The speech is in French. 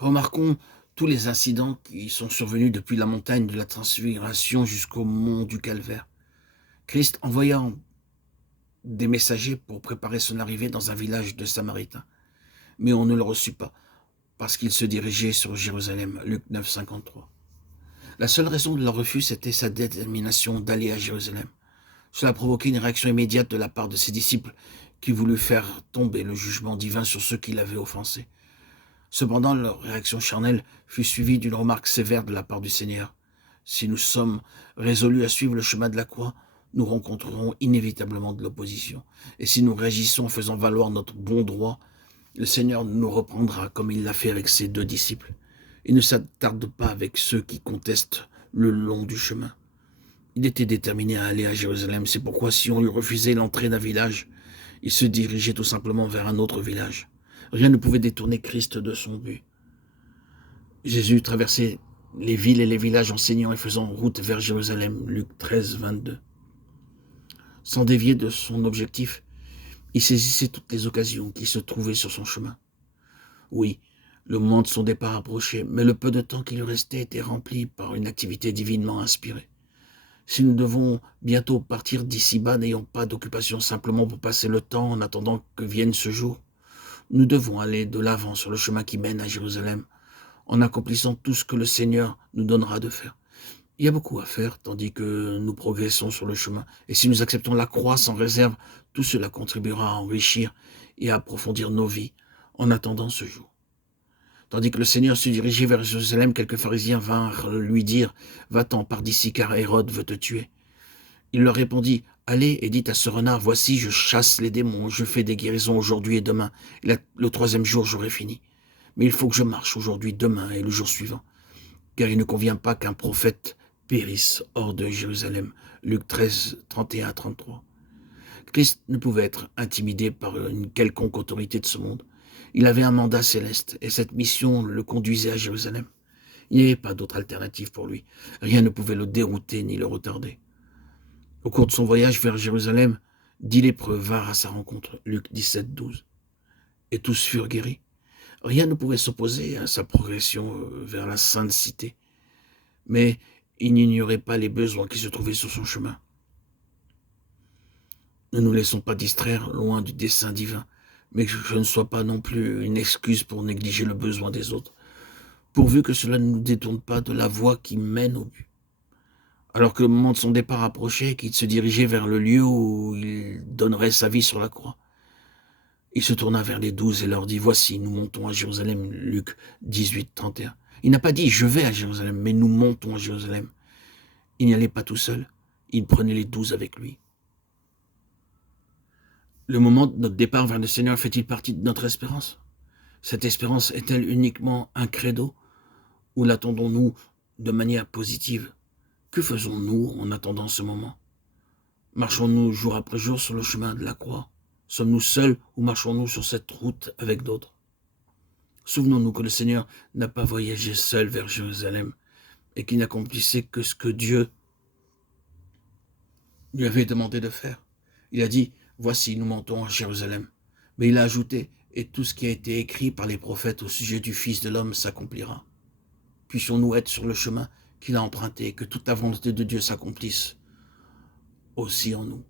Remarquons tous les incidents qui sont survenus depuis la montagne de la Transfiguration jusqu'au mont du Calvaire. Christ envoya des messagers pour préparer son arrivée dans un village de Samaritains, mais on ne le reçut pas, parce qu'il se dirigeait sur Jérusalem. Luc 9, 53. La seule raison de leur refus, c'était sa détermination d'aller à Jérusalem. Cela a provoqué une réaction immédiate de la part de ses disciples, qui voulurent faire tomber le jugement divin sur ceux qui l'avaient offensé. Cependant, leur réaction charnelle fut suivie d'une remarque sévère de la part du Seigneur. Si nous sommes résolus à suivre le chemin de la croix, nous rencontrerons inévitablement de l'opposition. Et si nous réagissons en faisant valoir notre bon droit, le Seigneur nous reprendra comme il l'a fait avec ses deux disciples. Il ne s'attarde pas avec ceux qui contestent le long du chemin. Il était déterminé à aller à Jérusalem. C'est pourquoi si on lui refusait l'entrée d'un village, il se dirigeait tout simplement vers un autre village. Rien ne pouvait détourner Christ de son but. Jésus traversait les villes et les villages enseignant et faisant route vers Jérusalem. Luc 13, 22. Sans dévier de son objectif, il saisissait toutes les occasions qui se trouvaient sur son chemin. Oui, le moment de son départ approchait, mais le peu de temps qui lui restait était rempli par une activité divinement inspirée. Si nous devons bientôt partir d'ici-bas, n'ayons pas d'occupation simplement pour passer le temps en attendant que vienne ce jour, nous devons aller de l'avant sur le chemin qui mène à Jérusalem, en accomplissant tout ce que le Seigneur nous donnera de faire. Il y a beaucoup à faire, tandis que nous progressons sur le chemin. Et si nous acceptons la croix sans réserve, tout cela contribuera à enrichir et à approfondir nos vies en attendant ce jour. Tandis que le Seigneur se dirigeait vers Jérusalem, quelques pharisiens vinrent lui dire « Va-t'en par d'ici, car Hérode veut te tuer. » Il leur répondit « Allez et dites à ce renard, voici, je chasse les démons, je fais des guérisons aujourd'hui et demain. Et le troisième jour, j'aurai fini. Mais il faut que je marche aujourd'hui, demain et le jour suivant. Car il ne convient pas qu'un prophète périsse hors de Jérusalem. » Luc 13, 31 à 33. Christ ne pouvait être intimidé par une quelconque autorité de ce monde. Il avait un mandat céleste et cette mission le conduisait à Jérusalem. Il n'y avait pas d'autre alternative pour lui. Rien ne pouvait le dérouter ni le retarder. Au cours de son voyage vers Jérusalem, 10 lépreux vinrent à sa rencontre. Luc 17, 12. Et tous furent guéris. Rien ne pouvait s'opposer à sa progression vers la sainte cité. Mais il n'ignorait pas les besoins qui se trouvaient sur son chemin. Ne nous laissons pas distraire loin du dessein divin, mais que je ne sois pas non plus une excuse pour négliger le besoin des autres, pourvu que cela ne nous détourne pas de la voie qui mène au but. Alors que le moment de son départ approchait, qu'il se dirigeait vers le lieu où il donnerait sa vie sur la croix, il se tourna vers les 12 et leur dit « Voici, nous montons à Jérusalem. » Luc 18, 31. Il n'a pas dit « Je vais à Jérusalem », mais « Nous montons à Jérusalem ». Il n'y allait pas tout seul, il prenait les 12 avec lui. Le moment de notre départ vers le Seigneur fait-il partie de notre espérance? Cette espérance est-elle uniquement un credo ou l'attendons-nous de manière positive? Que faisons-nous en attendant ce moment? Marchons-nous jour après jour sur le chemin de la croix? Sommes-nous seuls ou marchons-nous sur cette route avec d'autres? Souvenons-nous que le Seigneur n'a pas voyagé seul vers Jérusalem et qu'il n'accomplissait que ce que Dieu lui avait demandé de faire. Il a dit « Voici, nous montons à Jérusalem ». Mais il a ajouté « Et tout ce qui a été écrit par les prophètes au sujet du Fils de l'homme s'accomplira ». Puissions-nous être sur le chemin qu'il a emprunté et que toute la volonté de Dieu s'accomplisse aussi en nous.